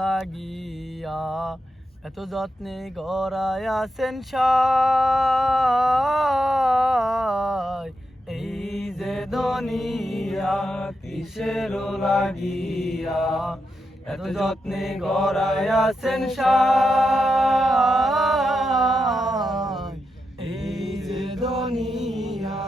লাগিয়া এত যত্নে গড়ায় আছেন সায়। এই যে দুনিয়া কিসের লাগিয়া এত যত্নে গড়ায় আছেন সায়। এই যে দুনিয়া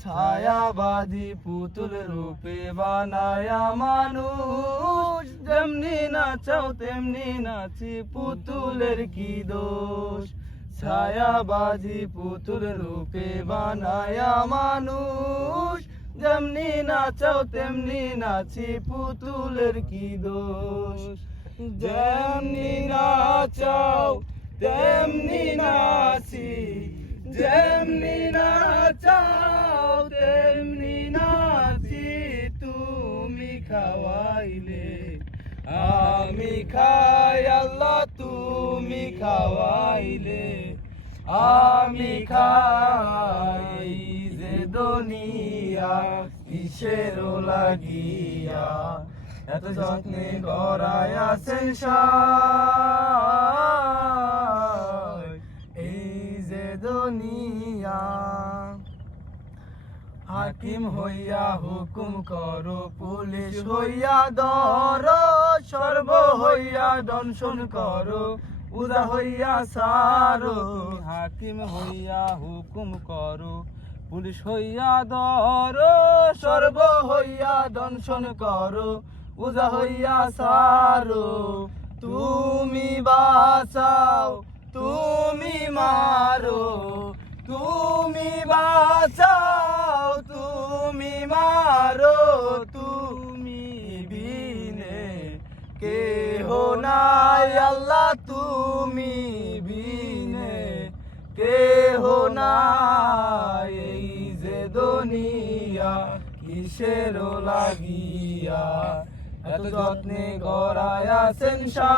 ছায়াবাদী পুতুল রূপে বানায়া মানুষ, যেমনি নাচাও তেমনি নাচি পুতুলের কি দোষ। ছায়াবাদী পুতুল রূপে বানায়া মানুষ, যেমনি নাচাও তেমনি নাচি পুতুলের কি দোষ। যেমনি নাচাও তেমনি নাচি, যেমনি নাচাও তেমনি নাচি। তুমি খাওয়াইলে আমি খাই আল্লাহ, তুমি খাওয়াইলে আমি খাই। যে দুনিয়া কিসের লাগিয়া এত যত্নে গড়ায় আছেন সায়। এই যে দুনিয়া হাকিম হইয়া হুকুম করো, পুলিশ হইয়া ধরো, সর্ব হইয়া দংশন করো, উদা হইয়া সারো। হাকিম হইয়া হুকুম করো, পুলিশ হইয়া ধরো, সর্ব হইয়া দংশন করো, উদা হইয়া সারো। তুমি বাঁচাও তুমি মারো, তুমি বাঁচাও তুমি মারো। তুমি বিনে কেহ নাই আল্লাহ, তুমি বিনে কেহ নাই। এই যে দুনিয়া কিসের লাগিয়া এত যত্নে গড়ায় আছেন সায়।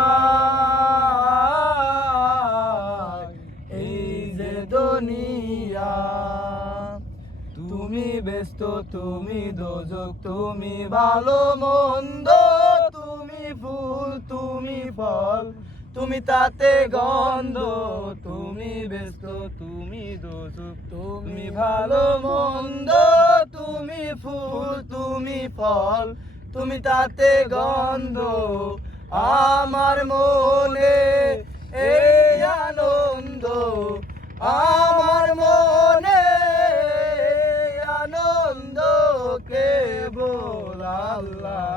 এই যে দুনিয়া তুমি ব্যস্ত তুমি দোজক, তুমি ভালো মন্দ, তুমি ফুল তুমি ফল, তুমি তাতে গন্ধ। তুমি ব্যস্ত তুমি দোজক, তুমি ভালো মন্দ, তুমি ফুল তুমি ফল, তুমি তাতে গন্ধ। আমার মনে এই আনন্দ, আমার মনে আনন্দ কেবল আল্লাহ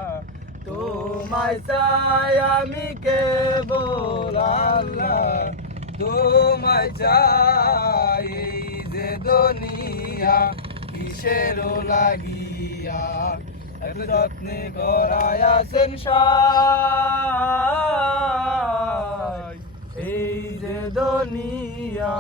তোমায় চাই আমি, কেবল আল্লাহ তোমায় চাই। এই যে দুনিয়া কিসের লাগিয়া এত যত্নে গড়ায় আছেন সায়। এই যে দুনিয়া।